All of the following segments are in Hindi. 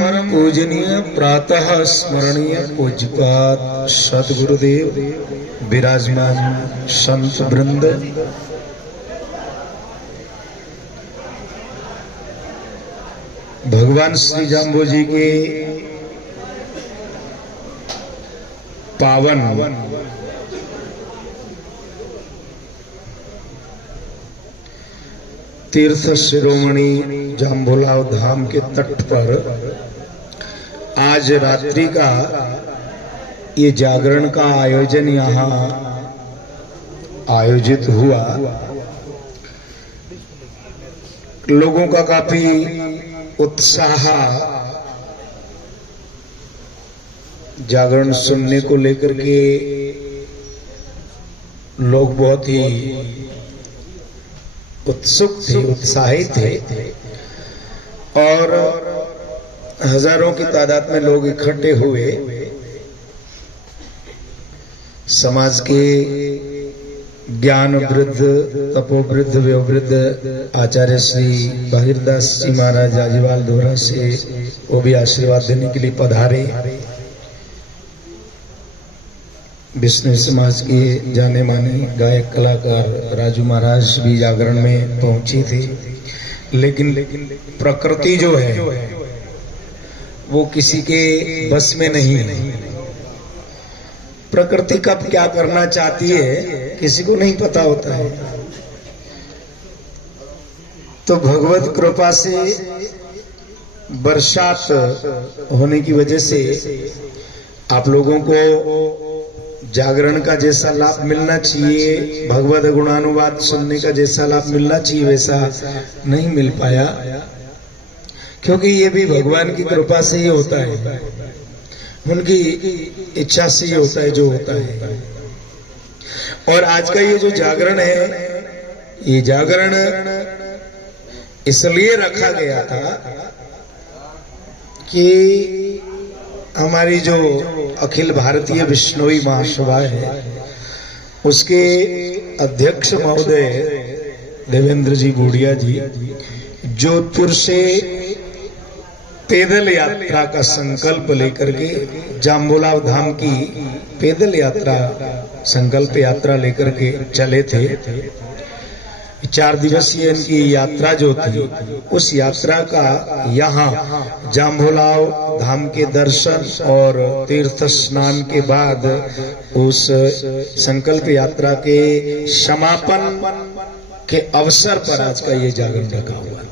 पूजनीय प्रातः स्मरणीय पूज्यपाद सद्गुरुदेव विराजमान संत वृंद, भगवान श्री जाम्बो जी के पावन तीर्थ शिरोमणि जाम्बोलाव धाम के तट पर आज रात्रि का ये जागरण का आयोजन यहाँ आयोजित हुआ। लोगों का काफी उत्साह जागरण सुनने को लेकर के, लोग बहुत ही उत्सुक थे, उत्साहित थे और हजारों की तादाद में लोग इकट्ठे हुए। समाज के ज्ञान वृद्ध, तपोवृद्ध, वयोवृद्ध आचार्य श्री बहिरदास जी महाराज आजीवाल दोहरा से वो भी आशीर्वाद देने के लिए पधारे। विष्णु समाज के जाने माने गायक कलाकार राजू महाराज भी जागरण में पहुंची थे। लेकिन प्रकृति जो है वो किसी के बस में नहीं है। प्रकृति कब क्या करना चाहती है किसी को नहीं पता होता है। तो भगवत कृपा से बरसात होने की वजह से आप लोगों को जागरण का जैसा लाभ मिलना चाहिए, भगवत गुणानुवाद सुनने का जैसा लाभ मिलना चाहिए वैसा नहीं मिल पाया, क्योंकि ये भी भगवान की कृपा से ही होता है, उनकी इच्छा से ही होता है जो होता है। और आज का ये जो जागरण है, ये जागरण इसलिए रखा गया था कि हमारी जो अखिल भारतीय विष्णोई महासभा है उसके अध्यक्ष महोदय देवेंद्र जी बूढ़िया जी जोधपुर से पैदल यात्रा का संकल्प लेकर के जाम्बोलाव धाम की पैदल यात्रा, संकल्प यात्रा लेकर के चले थे। 4 दिवसीय इनकी यात्रा जो थी, उस यात्रा का यहाँ जाम्बोलाव धाम के दर्शन और तीर्थ स्नान के बाद उस संकल्प यात्रा के समापन के अवसर पर आज का ये जागरण रखा हुआ था।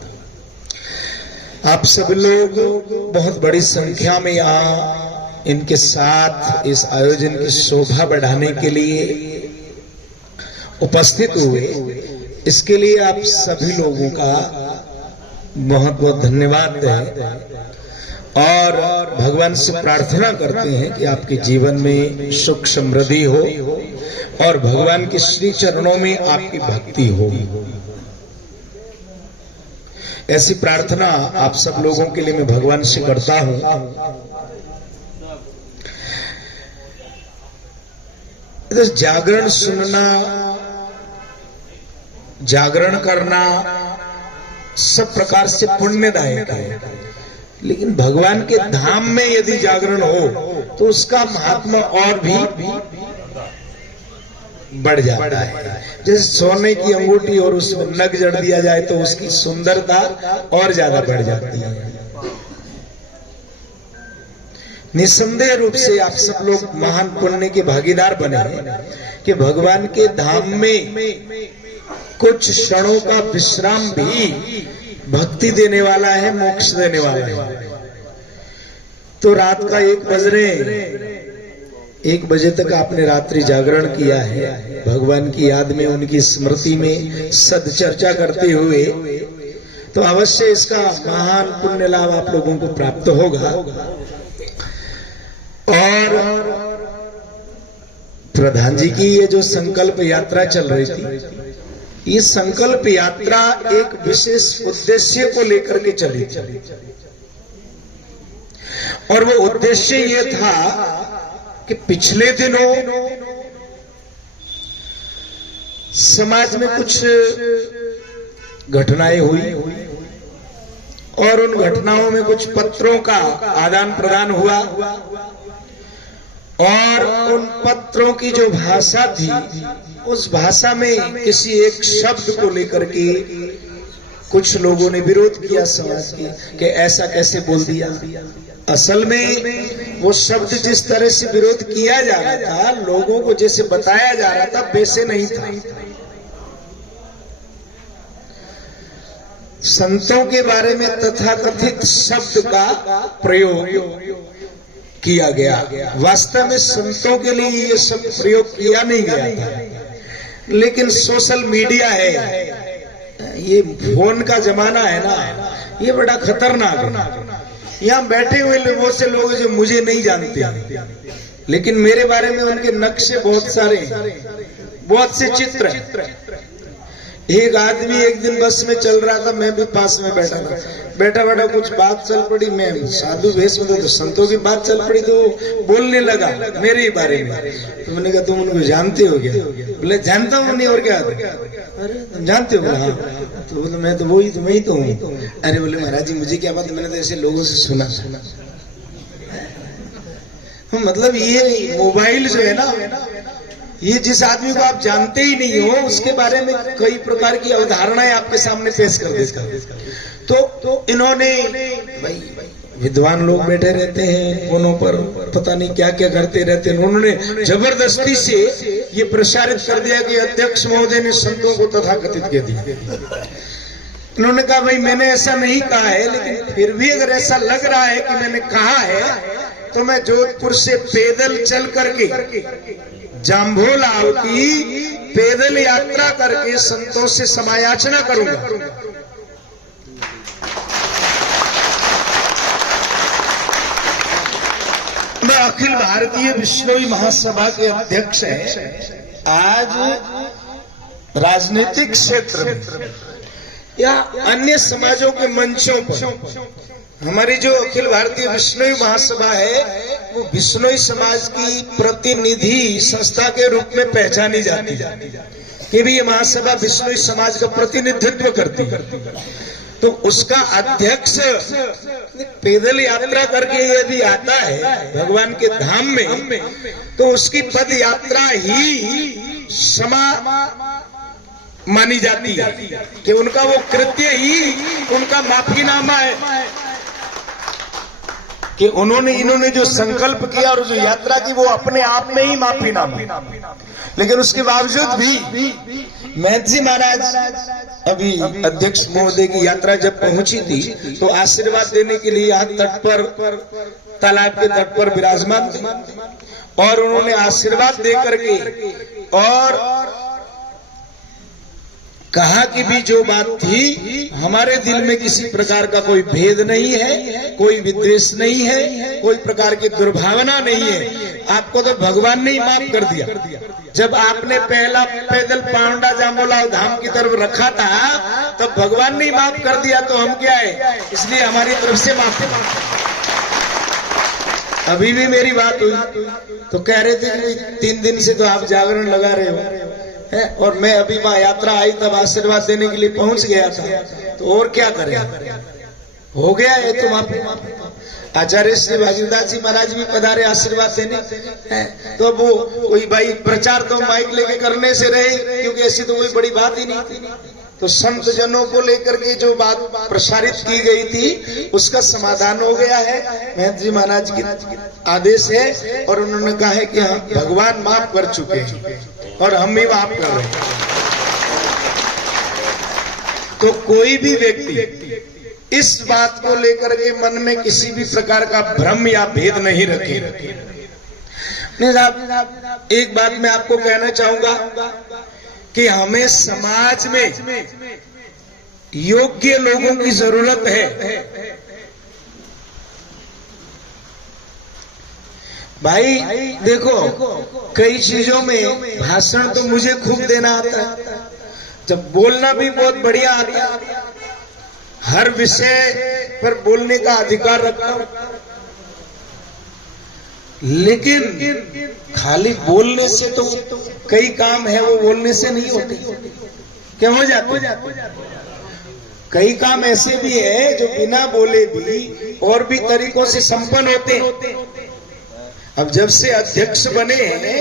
आप सब लोग बहुत बड़ी संख्या में यहाँ इनके साथ इस आयोजन की शोभा बढ़ाने के लिए उपस्थित हुए। इसके लिए आप सभी लोगों का बहुत बहुत धन्यवाद है और भगवान से प्रार्थना करते हैं कि आपके जीवन में सुख समृद्धि हो और भगवान के श्री चरणों में आपकी भक्ति हो। ऐसी प्रार्थना आप सब लोगों के लिए मैं भगवान से करता हूं। तो जागरण सुनना, जागरण करना सब प्रकार से पुण्यदायक है, लेकिन भगवान के धाम में यदि जागरण हो तो उसका महात्मा और भी बढ़ जाता है। जैसे सोने की अंगूठी और उसमें नग जड़ दिया जाए तो उसकी सुंदरता और ज्यादा बढ़ जाती है। निसंदेह रूप से आप सब लोग महान पुण्य के भागीदार बने हैं कि भगवान के धाम में कुछ क्षणों का विश्राम भी भक्ति देने वाला है, मोक्ष देने वाला है। तो रात का 1 बजे तक आपने रात्रि जागरण किया है, भगवान की याद में, उनकी स्मृति में सद चर्चा करते हुए, तो अवश्य इसका महान पुण्य लाभ आप लोगों को प्राप्त होगा। और प्रधान जी की ये जो संकल्प यात्रा चल रही थी, ये संकल्प यात्रा एक विशेष उद्देश्य को लेकर के चली थी और वो उद्देश्य ये था कि पिछले दिनों समाज में कुछ घटनाएं हुई और उन घटनाओं में कुछ पत्रों का आदान प्रदान हुआ और उन पत्रों की जो भाषा थी उस भाषा में किसी एक शब्द को लेकर के कुछ लोगों ने विरोध किया समाज की कि ऐसा कैसे बोल दिया। असल में वो शब्द जिस तरह से विरोध किया जा रहा था, लोगों को जैसे बताया जा रहा था वैसे नहीं था। संतों के बारे में तथाकथित शब्द का प्रयोग किया गया। वास्तव में संतों के लिए ये शब्द प्रयोग किया नहीं गया था, लेकिन सोशल मीडिया है, ये फोन का जमाना है ना, ये बड़ा खतरनाक है। यहाँ बैठे हुए लोगों से लोग जो मुझे नहीं जानते, लेकिन मेरे बारे में उनके नक्शे बहुत सारे, बहुत से चित्र। एक आदमी एक दिन बस में चल रहा था, मैं भी पास में बैठा था, बैठा बैठा कुछ बात चल पड़ी, मैं साधु भेष में तो संतों की बात चल पड़ी, तो बोलने लगा मेरे ही बारे में। तो मैंने कहा तुम उनको जानते हो क्या? बोले जानता हूँ नहीं, और क्या? अरे तुम जानते हो? हाँ। तो बोले मैं तो वही तो मैं तो हूँ। अरे बोले महाराज जी मुझे क्या बात, मैंने तो ऐसे लोगों से सुना। मतलब ये मोबाइल जो है ना, ये जिस आदमी को आप जानते ही नहीं हो उसके बारे में कई प्रकार की अवधारणाएं आपके सामने पेश कर देता है। तो इन्होंने, भाई विद्वान लोग बैठे रहते हैं फोनों पर, पता नहीं क्या क्या करते रहते हैं, उन्होंने जबरदस्ती से ये प्रसारित कर दिया कि अध्यक्ष महोदय ने संतों को तथाकथित कह दिया। इन्होंने कहा भाई मैंने ऐसा नहीं कहा है, लेकिन फिर भी अगर ऐसा लग रहा है कि मैंने कहा है तो मैं जोधपुर से पैदल चल करके जाम्भोल आवती पैदल यात्रा करके संतों से समायाचना करूंगा। मैं अखिल भारतीय बिश्नोई महासभा के अध्यक्ष हैं। आज राजनीतिक क्षेत्र में या अन्य समाजों के मंचों पर हमारी जो अखिल भारतीय बिश्नोई महासभा है वो बिश्नोई समाज की प्रतिनिधि संस्था के रूप में पहचानी जाती है कि भी ये महासभा बिश्नोई समाज का प्रतिनिधित्व करती है। तो उसका अध्यक्ष पैदल यात्रा करके यदि आता है भगवान के धाम में, तो उसकी पद यात्रा ही क्षमा मानी जाती है कि उनका वो कृत्य ही उनका माफीनामा है कि इन्होंने जो संकल्प किया और जो यात्रा की वो अपने आप में ही माफीनामा। लेकिन उसके बावजूद भी महंत जी महाराज अभी अध्यक्ष महोदय की यात्रा जब पहुंची थी तो आशीर्वाद देने के लिए यहाँ तट पर, तालाब के तट पर विराजमान थे और उन्होंने आशीर्वाद दे करके और कहा कि भी जो बात थी हमारे दिल में किसी प्रकार का कोई भेद नहीं है, कोई विद्वेष नहीं है, कोई प्रकार की दुर्भावना नहीं है। आपको तो भगवान ने ही माफ कर दिया। जब आपने पहला पैदल पांडा जामोला धाम की तरफ रखा था तब भगवान ने ही माफ कर दिया, तो हम क्या है, इसलिए हमारी तरफ से माफ। अभी भी मेरी बात हुई तो कह रहे थे कि 3 दिन से तो आप जागरण लगा रहे हो है, और मैं अभी वहां यात्रा आई तब आशीर्वाद देने के लिए पहुंच गया था, तो और क्या करें, हो गया है तो माफी। आचार्य श्री भागीरदास जी महाराज भी पधारे आशीर्वाद देने है, तो अब वो कोई भाई प्रचार तो माइक लेके करने से रहे, क्योंकि ऐसी तो कोई बड़ी बात ही नहीं थी। तो संत जनों को लेकर के जो बात प्रसारित की गई थी उसका समाधान हो गया है। महंत जी महाराज की आदेश है और उन्होंने कहा है कि हम भगवान माफ कर चुके हैं और हम भी माफ कर रहे हैं। तो कोई भी व्यक्ति इस बात को लेकर के मन में किसी भी प्रकार का भ्रम या भेद नहीं रखे। नहीं साहब, एक बात मैं आपको कहना चाहूंगा कि हमें समाज में योग्य लोगों की जरूरत है। भाई देखो, कई चीजों में भाषण तो मुझे खूब देना आता है, जब बोलना भी बहुत बढ़िया आता है, हर विषय पर बोलने का अधिकार रखता हूं, लेकिन खाली बोलने से तो कई काम है वो बोलने से नहीं होते, क्या हो जाते। कई काम ऐसे भी है जो बिना बोले भी और भी तरीकों से संपन्न होते हैं। अब जब से अध्यक्ष बने हैं,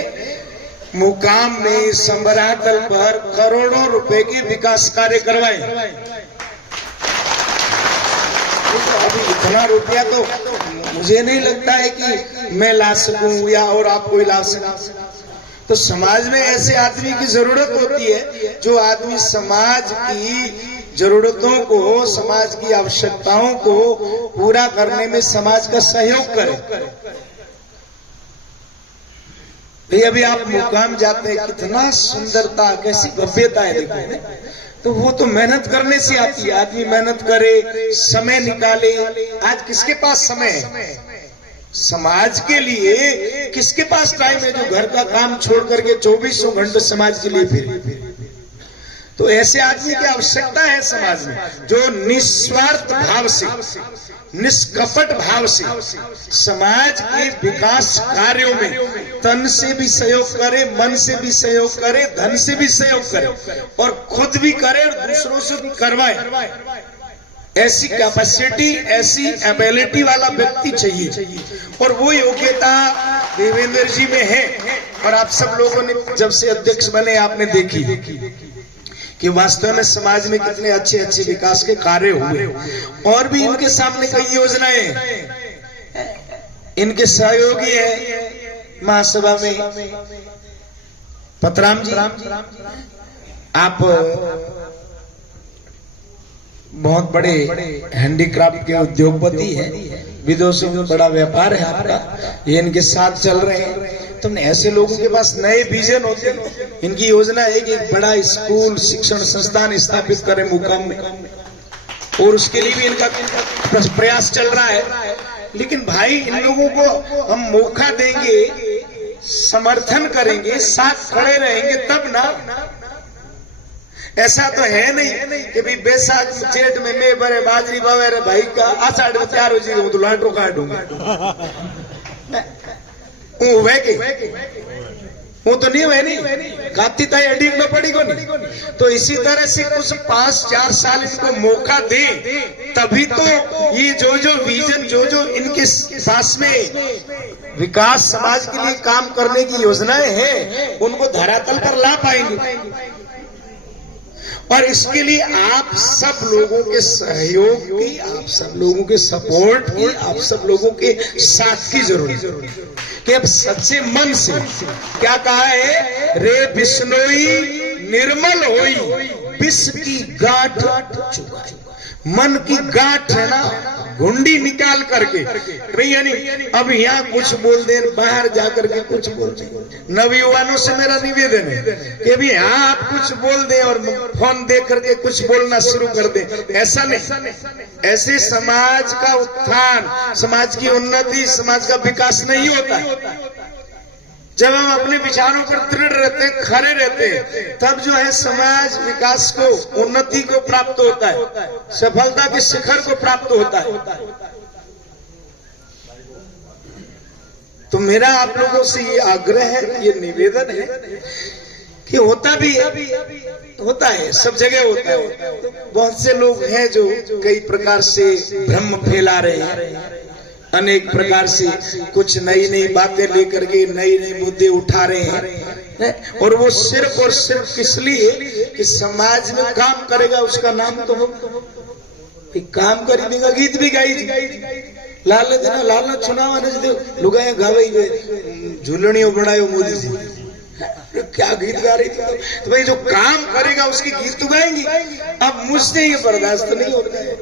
मुकाम में संबरातल पर करोड़ों रुपए के विकास कार्य करवाए। अभी इतना रुपया तो मुझे नहीं लगता है कि मैं ला सकूं या और आप कोई ला सके। तो समाज में ऐसे आदमी की जरूरत होती है जो आदमी समाज की जरूरतों को, समाज की आवश्यकताओं को पूरा करने में समाज का सहयोग करे। अभी आप मुकाम जाते हैं, कितना सुंदरता, कैसी भव्यता है देखो। तो वो तो मेहनत करने से आती है। आदमी मेहनत करे, समय निकाले। आज किसके पास समय है? समाज के लिए किसके पास टाइम है जो घर का काम छोड़ करके 24 घंटे समाज के लिए फिरे? तो ऐसे आदमी की आवश्यकता है समाज में, जो निस्वार्थ भाव से, निष्कपट भाव से समाज के विकास कार्यों में तन से भी सहयोग करे, मन से भी सहयोग करे, धन से भी सहयोग करे और खुद भी करे और दूसरों से भी करवाए। ऐसी कैपेसिटी, ऐसी एबिलिटी वाला व्यक्ति चाहिए और वो योग्यता देवेंद्र जी में है। और आप सब लोगों ने जब से अध्यक्ष बने आपने देखी कि वास्तव में समाज में कितने अच्छे अच्छे विकास के कार्य हुए। और भी इनके सामने कई योजनाएं हैं, इनके सहयोगी है महासभा में पतराम जी। आप बहुत बड़े हैंडीक्राफ्ट के उद्योगपति हैं, विदेशों में बड़ा व्यापार है आपका, ये इनके साथ चल रहे हैं। तुमने ऐसे लोगों के पास नए विजन होते हैं। इनकी योजना है कि एक बड़ा स्कूल, शिक्षण संस्थान स्थापित करें मुकाम में, और उसके लिए भी इनका प्रयास चल रहा है। लेकिन भाई, इन लोगों को हम मौका देंगे, समर्थन करेंगे, साथ खड़े रहेंगे तब ना। ऐसा तो है नहीं कि भाई बैसाख जेठ में मैं बड़े बाजरी बवेरे भाई का आषाढ़ में तैयार हो जाएगा तो लाटो काटूंगा। वो तो नहीं है, नहीं काती ताई अड़ी में पड़ी को नहीं। तो इसी तरह से कुछ 5-4 साल इनको मौका दे, तभी तो ये जो विजन, जो इनके पास में विकास, समाज के लिए काम करने की योजनाएं हैं, उनको धरातल पर ला पाएंगे। और इसके लिए आप सब लोगों के सहयोग की, आप सब लोगों के सपोर्ट की, आप सब लोगों के साथ की जरूरत है कि अब सच्चे मन से, क्या कहा है, रे बिश्नोई निर्मल होई विष की गांठ चुकाई। मन की गांठ है ना, घुंडी निकाल करके भाई, यानी अब यहाँ कुछ बोल दे, बाहर जाकर के कुछ बोल दे। नवयुवानों से मेरा निवेदन है कि भी यहाँ आप कुछ बोल दे और फोन दे करके कुछ बोलना शुरू कर दे, ऐसा नहीं। ऐसे समाज का उत्थान, समाज की उन्नति, समाज का विकास नहीं होता। जब हम अपने विचारों पर दृढ़ रहते हैं, खड़े रहते हैं, तब जो है समाज विकास को, उन्नति को प्राप्त होता है, सफलता के शिखर को प्राप्त होता है। तो मेरा आप लोगों से ये आग्रह है, ये निवेदन है कि होता भी होता है, सब जगह होता है। बहुत से लोग हैं जो कई प्रकार से भ्रम फैला रहे हैं, अनेक प्रकार से कुछ नई नई बातें लेकर के नई नई मुद्दे उठा रहे हैं, और वो सिर्फ और सिर्फ किस लिए कि समाज में काम करेगा, उसका नाम तो हो, काम कर देगा। गीत भी गाई लाल देना, लाल चुनाव लुगाए गावे झूलनियों बनायो मोदी जी, क्या गीत गा रही थी। तो भाई जो काम करेगा उसकी गीत तो गाएंगी। अब मुझसे ये बर्दाश्त नहीं होता है,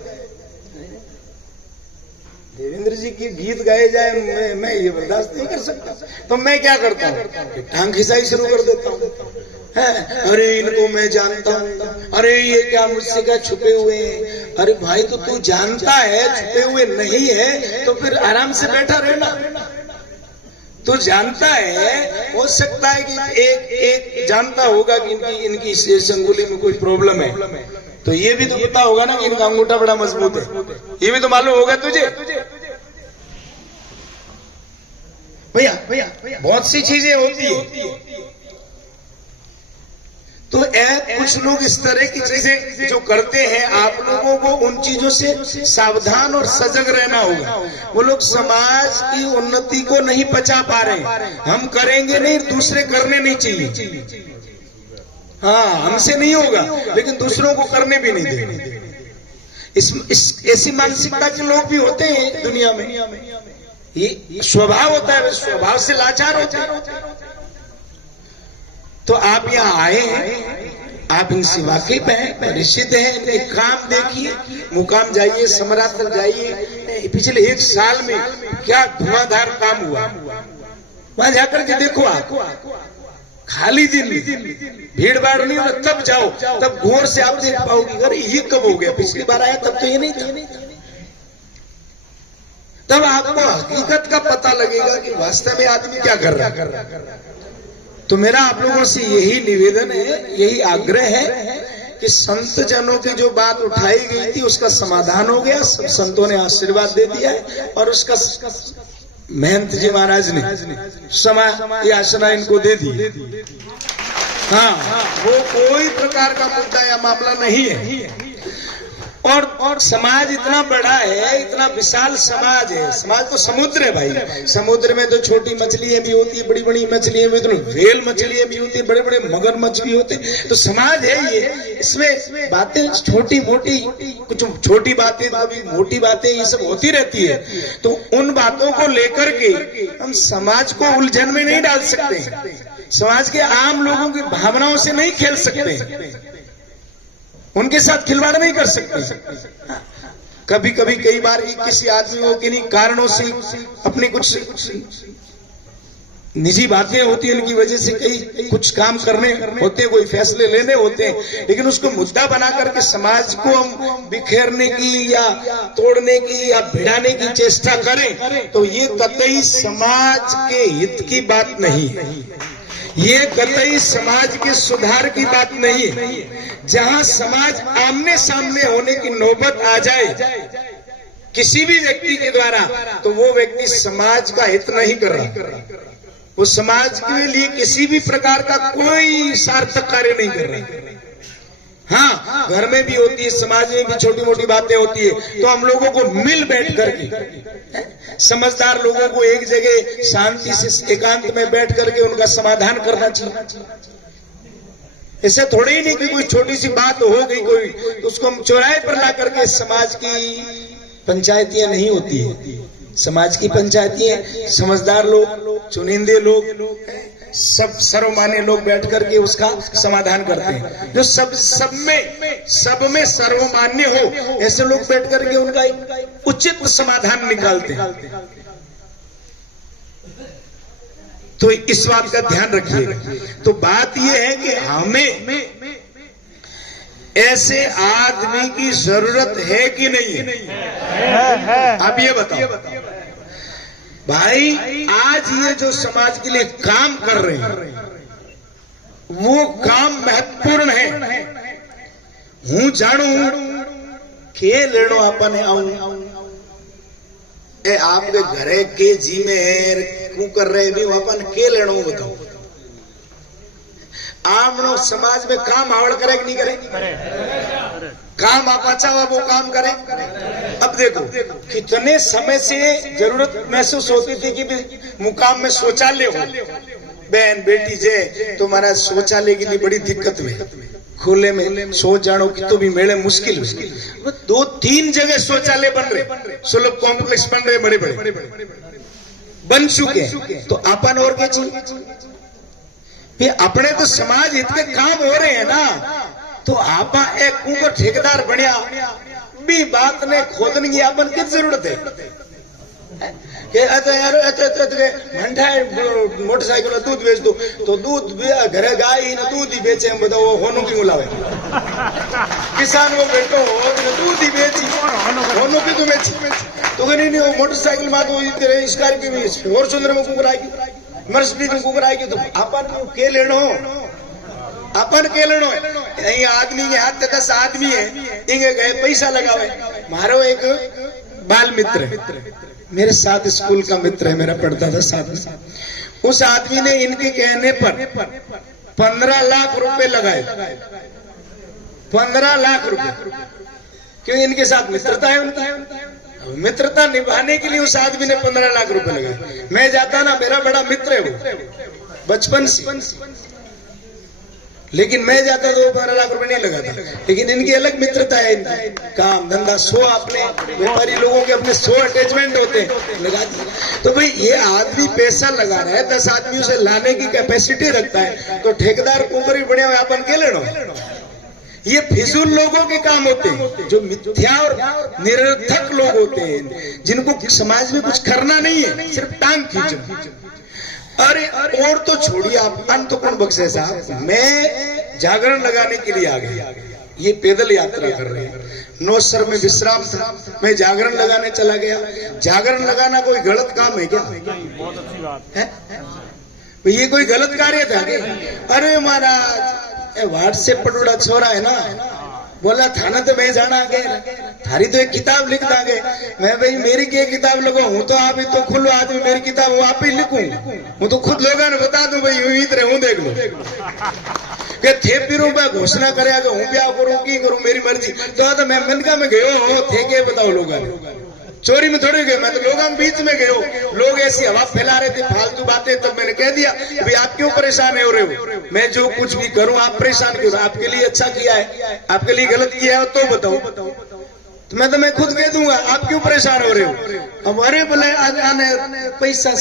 देवेंद्र जी की गीत गाए जाए, मैं ये बर्दाश्त नहीं कर सकता। तो मैं क्या करता हूँ, टांग खिंचाई शुरू कर देता हूँ। अरे इनको मैं जानता हूँ, अरे ये क्या मुझसे क्या छुपे हुए हैं। अरे भाई, तो तू जानता है छुपे हुए नहीं है तो फिर आराम से बैठा रहना। तू जानता है, हो सकता है कि एक जानता होगा कि इनकी शेष अंगुली में कोई प्रॉब्लम है, तो ये भी तो पता होगा ना कि इनका अंगूठा बड़ा मजबूत है, ये भी तो मालूम होगा तुझे। भैया बहुत सी चीजें होती है। तो कुछ लोग इस तरह की चीजें जो करते हैं, आप लोगों को उन चीजों से सावधान और सजग रहना होगा। वो लोग समाज की उन्नति को नहीं पचा पा रहे। हम करेंगे नहीं, दूसरे करने नहीं चाहिए। हाँ, हमसे नहीं होगा, लेकिन दूसरों को करने भी नहीं देंगे। ऐसी मानसिकता के लोग भी होते हैं दुनिया में। ये स्वभाव होता है, स्वभाव से लाचार होते हैं। तो आप यहाँ आए हैं, आप इनसे वाकिफ हैं, परिचित हैं, इनके काम देखिए, मुकाम जाइए, समरातल जाइए। पिछले 1 साल में क्या धुआंधार काम हुआ, वहां जाकर के देखो। आप खाली दिन भीड़ भाड़ नहीं हो, तब जाओ, तब गौर से आप देख पाओगे, अरे ये कब हो गया, पिछली बार आया तब तो ये नहीं था। तब आपको हकीकत का पता लगेगा कि वास्तव में आदमी क्या कर रहा है। तो मेरा आप लोगों से यही निवेदन है, यही आग्रह है कि संत जनों की जो बात उठाई गई थी उसका समाधान हो गया, सब संतों ने आशीर्वाद दे दिया है, और उसका महंत जी महाराज ने याचना इनको दे दी। हाँ, वो कोई प्रकार का मुद्दा या मामला नहीं है। और समाज इतना बड़ा है, इतना विशाल समाज है। समाज तो समुद्र है भाई। समुद्र में तो छोटी मछलियां भी होती है, बड़ी बड़ी मछलियां भी, तो व्हेल मछलियां भी होती है, बड़े बड़े मगरमच्छ भी होते हैं। तो समाज है ये, इसमें बातें छोटी मोटी, कुछ छोटी बातें, कभी मोटी बातें, ये सब होती रहती है। तो उन बातों को लेकर के हम समाज को उलझन में नहीं डाल सकते। समाज के आम लोगों की भावनाओं से नहीं खेल सकते, उनके साथ खिलवाड़ नहीं कर सकते। कभी कभी कई बार किसी आदमी को किन्हीं कारणों से अपनी कुछ निजी बातें होती हैं, उनकी वजह से कई कुछ काम करने होते हैं, कोई फैसले लेने होते हैं, लेकिन उसको मुद्दा बना करके समाज को हम बिखेरने की या तोड़ने की या भिड़ाने की चेष्टा करें, तो ये कतई समाज के हित की बात नहीं है, ये कतई समाज के सुधार की बात नहीं है। जहां समाज आमने सामने होने की नौबत आ जाए किसी भी व्यक्ति के द्वारा, तो वो व्यक्ति समाज का हित नहीं कर रहा, वो समाज के लिए किसी भी प्रकार का कोई सार्थक कार्य नहीं कर रहा। हाँ, घर में भी होती है, समाज में भी छोटी मोटी बातें होती है, तो हम लोगों को मिल बैठ करके, समझदार लोगों को एक जगह शांति से एकांत में बैठ करके उनका समाधान करना चाहिए। ऐसे थोड़ी ही नहीं कि कोई छोटी सी बात हो गई कोई, तो उसको हम चौराहे पर ला करके, समाज की पंचायतियां नहीं होती है। समाज की पंचायतियां समझदार लोग, चुनिंदे लोग, सब सर्वमान्य लोग बैठ करके उसका समाधान करते हैं। जो सब में सर्वमान्य हो, ऐसे लोग बैठ करके उनका उचित समाधान निकालते हैं। तो इस बात का ध्यान रखिए। तो बात यह है कि हमें ऐसे आदमी की जरूरत है कि नहीं है? आप ये बताओ भाई, आज ये जो समाज के लिए काम कर रहे हैं वो काम महत्वपूर्ण है। हूं जानू के लेनो अपने आऊं ए आपके घरे के जी में क्यों कर रहे भी अपन के लेनो बताओ। आम लोग समाज में काम आवड़ करे कि नहीं करे? काम आप अच्छा हुआ वो काम करें। अब देखो कितने समय से जरूरत महसूस होती थी कि मुकाम में शौचालय हो। बहन बेटी जे तुम्हारा शौचालय के लिए बड़ी दिक्कत हुई, खुले में शौच जानो की तो भी मेले मुश्किल। 2-3 जगह शौचालय बन रहे, सुलभ कॉम्प्लेक्स बन रहे, बड़े बड़े बन चुके। तो अपन और क्या चाहिए? अपने तो समाज हित के काम हो रहे हैं ना, तो आप एक को ठेकेदार बनया भी बात ने खोदने की अपन की जरूरत है कि मोटरसाइकिल दूध बेच दो, तो दूध घरे गाय ना दूध ही बेचे, हम बताओ होनो की बुलावे किसान वो बेटो दूध ही बेची होनो की तो बेची, तो नहीं वो मोटरसाइकिल में तो स्कॉर्पियो में और सुंदर में कुकर आएगी, मर्सिडीज में कुकर आएगी, तो अपन के लेनो, अपन के लेनो है। आदमी के हाथ 10 आदमी है, इंगे गए पैसा लगावे। मारो एक बाल मित्र है, मेरे साथ स्कूल का मित्र है, मेरा पढ़ता था साथ में। उस आदमी ने इनके कहने पर 15 लाख रुपए लगाए, 15 लाख रुपए। क्यों? इनके साथ मित्रता है उनकी। मित्रता निभाने के लिए उस आदमी ने 15 लाख रुपए लगाए। मैं जाता ना, मेरा बड़ा मित्र है वो बचपन से, लेकिन मैं जाता तो 15 लाख रुपए नहीं लगाता। लेकिन इनकी अलग मित्रता है, इनकी काम धंधा 100 अपने व्यापारी लोगों के अपने 100 अटैचमेंट होते हैं, लगा दिए। तो भाई ये आदमी पैसा लगा रहा है, 10 आदमियों से लाने की कैपेसिटी रखता है, तो ठेकेदार को ऊपर ही बढ़िया अपन के लेना। ये फिजूल लोगों के काम होते हैं, जो मिथ्या और निरर्थक लोग होते हैं, जिनको समाज में कुछ करना नहीं है, सिर्फ टांग खींचना। अरे और तो छोड़िए आप, अंत कौन बख्शे साहब, मैं जागरण लगाने के लिए आ गया। ये पैदल यात्रा कर रहे हैं, नौसर में विश्राम था, मैं जागरण लगाने चला गया। जागरण लगाना कोई गलत काम है क्या? बहुत अच्छी बात है। ये कोई गलत कार्य था क्या? अरे महाराज व्हाट्सएप पटोड़ा छोरा है ना, बोला थाना तो मैं जाना आगे, थारी तो एक किताब लिख दांगे। मैं भाई मेरी क्या किताब लगाऊं? हूं तो आप ही तो खुलो आदमी, मेरी किताब वो आप ही लिखूं, हूं तो खुद लोगों ने बता दूं भाई यूं इतरे हूं देख लो के थे पिरो मैं घोषणा करे हूं क्या करूं की करूं मेरी मर्जी। तो मैं मनका में गयो हो थे के बताओ लोगों ने, चोरी में थोड़ी गए, मैं तो लोगों के बीच में गयो। लोग ऐसी हवा फैला रहे थे फालतू बातें, तब मैंने कह दिया भाई आप क्यों परेशान हो रहे हो? मैं जो कुछ भी करूं आप परेशान क्यों? आपके लिए अच्छा किया है, आपके लिए गलत किया है तो बताओ। तो मैं खुद कह दूंगा, आप क्यों परेशान हो रहे हो? अब अरे बोले आने पैसा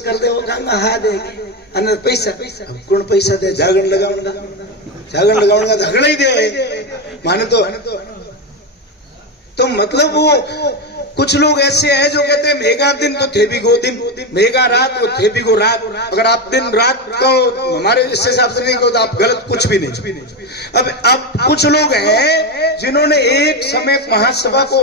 कर दे, हाँ दे पैसा, कौन पैसा दे? जागरण लगाऊंगा, जागरण लगाऊंगा तो झगड़ा ही दे माने तो मतलब वो कुछ लोग ऐसे हैं जो कहते हैं मेगा दिन तो थे भी गो दिन, मेगा रात वो थे भी गो रात। अगर आप दिन रात को हमारे इस हिसाब से नहीं कहो तो आप गलत कुछ भी नहीं। अब कुछ लोग हैं जिन्होंने एक समय महासभा को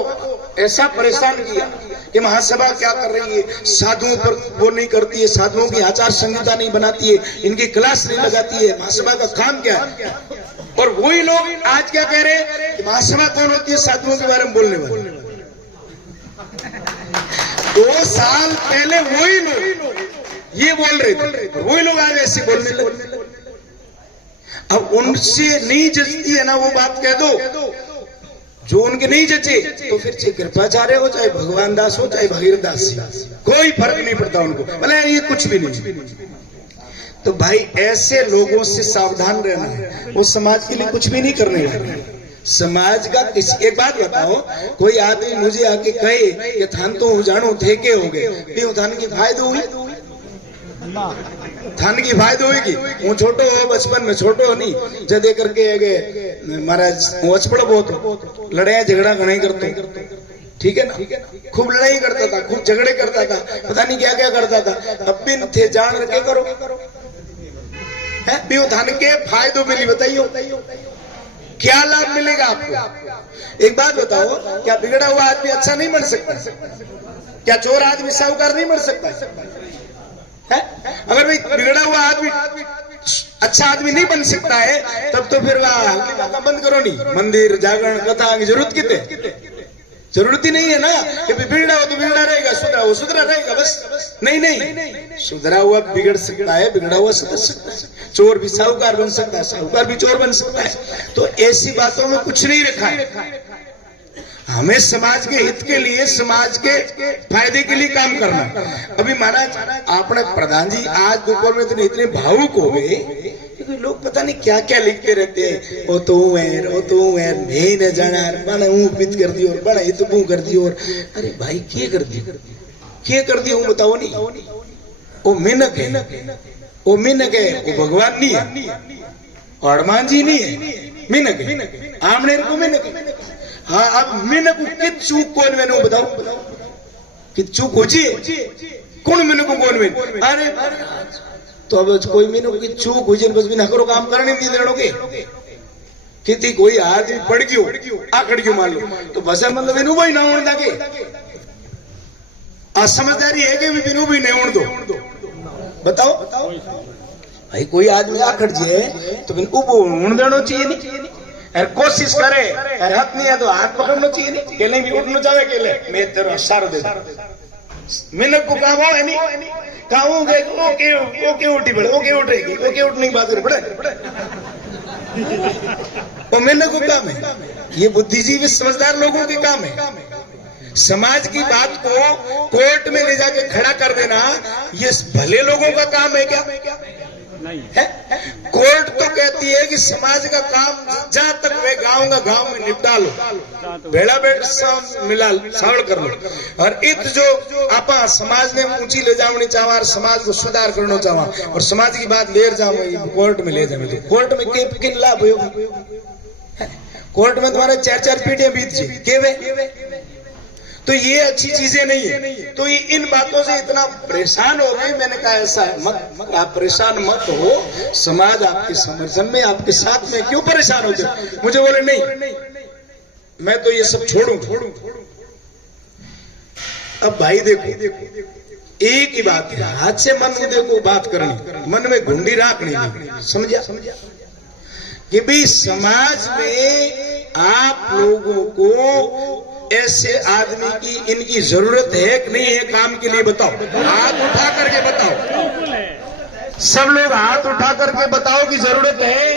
ऐसा परेशान किया कि महासभा क्या कर रही है, साधुओं पर वो नहीं करती है, साधुओं की आचार संहिता नहीं बनाती है, इनकी क्लास नहीं लगाती है, महासभा का काम क्या है। और वही लोग आज क्या कह रहे हैं कि महासभा कौन होती है? साधुओं के बारे में बोलने वाले। 2 साल पहले वही लोग ये बोल रहे थे, वही लोग आज ऐसे बोलने लगे। अब उनसे नहीं जचती है ना वो बात कह दो, जो उनके नहीं जचे तो फिर चाहे कृपाचार्य हो, चाहे भगवान दास हो, चाहे भगीरथ दास, कोई फर्क नहीं पड़ता उनको, मतलब ये कुछ भी नहीं। तो भाई ऐसे लोगों से सावधान रहना है, वो समाज के लिए कुछ भी नहीं करने वाले। समाज का किसी एक बात बताओ, कोई आदमी मुझे आके कहे कि थान तो जानो थे के हो गए, थान की फायदा हुई, थान की फायदा होगी। वो छोटो हो, बचपन में छोटो हो नहीं जब दे करके महाराज वो अचपड़ बहुत हो, लड़ाई झगड़ा घना ही करते, ठीक है ना, खूब लड़ाई करता था, खूब झगड़े करता था, पता नहीं क्या क्या करता था। अब भी थे जान रखे करो है थान के फायदों मिली, बताइयो क्या लाभ मिलेगा आपको? एक बात बताओ, क्या बिगड़ा हुआ आदमी अच्छा नहीं बन सकता? क्या चोर आदमी साहूकार नहीं बन सकता है? अगर भाई बिगड़ा हुआ आदमी अच्छा आदमी नहीं बन सकता है, तब तो फिर वह बंद करो नहीं, मंदिर जागरण कथा की जरूरत कितने? जरूरत ही नहीं है ना कि बिगड़ा हो तो बिगड़ा रहेगा, सुधरा हो सुधरा रहेगा, बस नहीं, सुधरा हुआ बिगड़ सकता है, बिगड़ा हुआ सुधर सकता है, चोर भी साहूकार बन सकता है, साहूकार भी चोर बन सकता है। तो ऐसी बातों में कुछ नहीं रखा है। हमें समाज के हित के लिए, समाज के फायदे के लिए काम करना। अभी महाराज आपने प्रधान जी आज दोपहर में इतने भावुक हो गए, क्योंकि लोग पता नहीं क्या क्या लिखते रहते हैं, ओ तो है मैं न जाना बड़ा ऊँच कर दी और बड़ा हित कर दी। और अरे भाई क्या कर दी हूँ बताओ नहीं। वो मिनक है, वो मिनक है, वो भगवान नहीं है, हनुमान जी नहीं है, मिनक है, आमने को मिनक है। हाँ अब मिनक कि चूक कौन मैंने बताओ कि चूक हो जी कौन मिनक को कौन में? अरे तो अब कोई मिनक की चूक हो बस बिना करो काम करने नहीं देनोगे। कितनी कोई आदमी पड़ गयो आकड़ गयो मान लो तो बस मतलब इनू भाई ना होने लगे। असमझदारी है कि बिनू भी नहीं होने दो। बताओ भाई कोई आदमी आकड़ जाए तो बिन उबो होने देना चाहिए नहीं। और कोशिश करे और हाथ नहीं है तो हाथ पकड़ना चाहिए नहीं। केले भी उठना चाहे केले मैं तेरा सारो दे मिनक को काम हो नहीं कहूँ गए ओके उठी पड़े ओके उठेगी ओके उठने की बात कर पड़े वो मिनक को काम है। ये बुद्धिजीवी समझदार लोगों के काम है। समाज की बात को कोर्ट में ले जाके खड़ा कर देना ये भले लोगों का काम है क्या? नहीं है। कोर्ट तो कहती है कि समाज का काम जहां तक वे गांव में निपटा लो, बेड़ा बेड़ मिला सावड़ कर लो। और इत जो आपा समाज ने ऊंची ले जावनी चाहवा और समाज को सुधार करना चाहवा और समाज की बात ले जाओ कोर्ट में ले जाओ तो कोर्ट में किन लाभ हो? कोर्ट में तुम्हारे 4-4 पीढ़ियां बीत जाए केवे। तो ये अच्छी चीजें नहीं है। तो ये इन बातों से इतना परेशान हो गए। मैंने कहा ऐसा है मत, आप परेशान मत हो, समाज आपके समर्थन में आपके साथ में, क्यों परेशान होते? मुझे बोले नहीं मैं तो ये सब छोड़ू। अब भाई देखो एक ही बात है, हाथ से मन उदय को बात करनी, मन में घुंडी रखनी नहीं। समझा कि भाई समाज में आप लोगों को ऐसे आदमी की इनकी जरूरत है कि नहीं है काम के लिए? बताओ, हाथ उठा करके बताओ। सब लोग हाथ उठा करके बताओ कि जरूरत है।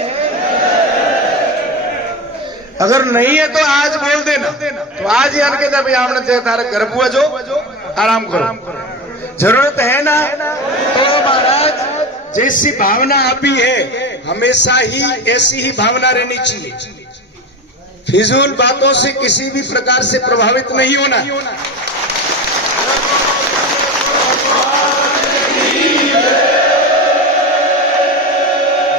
अगर नहीं है तो आज बोल देना, तो आज ही आने के भाई आपने तारा घर बुआ जो आराम करो। जरूरत है ना? तो महाराज जैसी भावना अभी है हमेशा ही ऐसी ही भावना रहनी चाहिए। फिजूल बातों से किसी भी प्रकार से प्रभावित नहीं होना।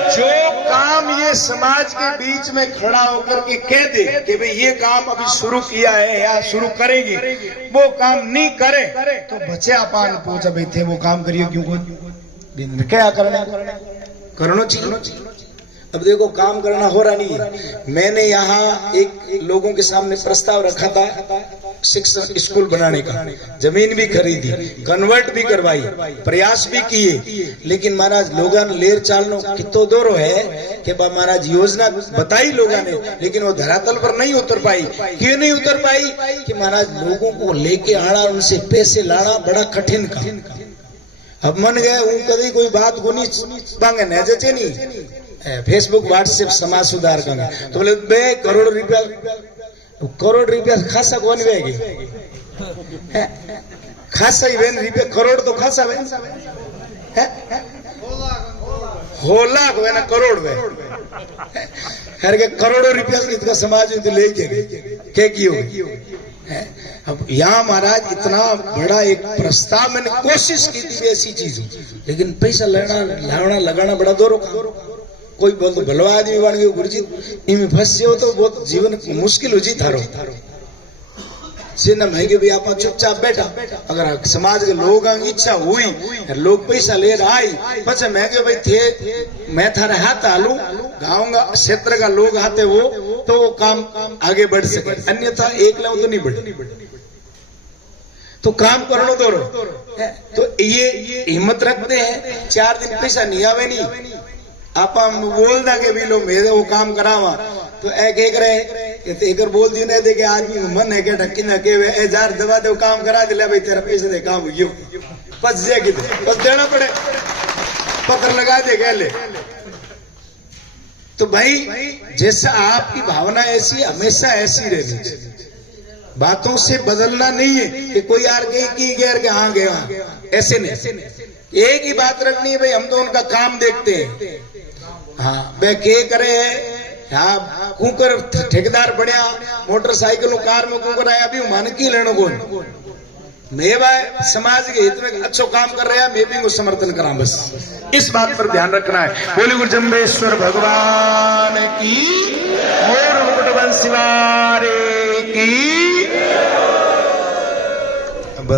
जो काम ये समाज के बीच में खड़ा होकर के कह दे कि भाई ये काम अभी शुरू किया है या शुरू करेंगे, वो काम नहीं करे तो बचे अपान पूछा भाई थे वो काम करिए क्यों? क्या करना चाहिए। अब देखो काम करना हो रहा नहीं है। मैंने यहाँ एक लोगों के सामने प्रस्ताव रखा था शिक्षण स्कूल बनाने का, जमीन भी खरीदी, कन्वर्ट भी करवाई, प्रयास भी किए, लेकिन महाराज लोगों ने लेर चालनो कितो दोरो है कि महाराज योजना बताई लोगों ने, लेकिन वो धरातल पर नहीं उतर पाई। क्यों नहीं उतर पाई? कि महाराज लोगों को लेके आना, उनसे पैसे लाना बड़ा कठिन काम। अब मन गया हूँ कभी कोई बात गुनी मांगे न जचे नहीं, फेसबुक व्हाट्सएप समाज सुधार करना तो बोले 2 करोड़ रुपया खासा कौन वेगी खासा ही वेन रुपया करोड़ तो खासा वेन हो लाख वे ना करोड़ वे खैर के करोड़ों रुपया इसका समाज में तो ले के क्यों? अब यहाँ महाराज इतना बड़ा एक प्रस्ताव मैंने कोशिश की थी ऐसी चीज, लेकिन पैसा लाना लगाना बड़ा दूर। कोई बोल तो भलवा आदमी बन गए गुरुजी इनमें फंस हो तो बहुत जीवन मुश्किल हो जी थारो से महंगे भी आप चुपचाप बैठा। अगर समाज के लोग इच्छा हुई लोग पैसा ले रहा आई पचे महंगे भाई थे मैं थारे हाथ आलू गाँव का क्षेत्र का लोग आते वो तो वो काम आगे बढ़ सके, अन्यथा एक लाओ तो नहीं बढ़े। तो काम करना दो तो ये हिम्मत रखते हैं। 4 दिन पैसा नहीं आवे नहीं आप बोलना के भी लो मेरे वो काम करावा तो एक रहे एक बोल दी ना देखे आदमी मन है क्या ढक्की ना के वे जार दबा दे काम करा दिला भाई तेरा पैसे दे काम हुई बस जाएगी बस देना पड़े पकड़ लगा दे गले। तो भाई जैसा आपकी भावना ऐसी हमेशा ऐसी रहनी चाहिए, बातों से बदलना नहीं है कि कोई यार के हाँ गया ऐसे नहीं। एक ही बात रखनी है भाई हम तो उनका काम देखते हैं। हाँ वे के करे हाँ कुकर ठेकेदार बढ़िया मोटरसाइकिल कार में कुकर आया अभी मन की लेनो को मैं भाई समाज के हित में अच्छो काम कर रहे हैं मैं भी उनको समर्थन करा। बस इस बात पर ध्यान रखना है। बोले गुरु जम्बेश्वर भगवान की, मोर मुकुट बंसी वारे की। अब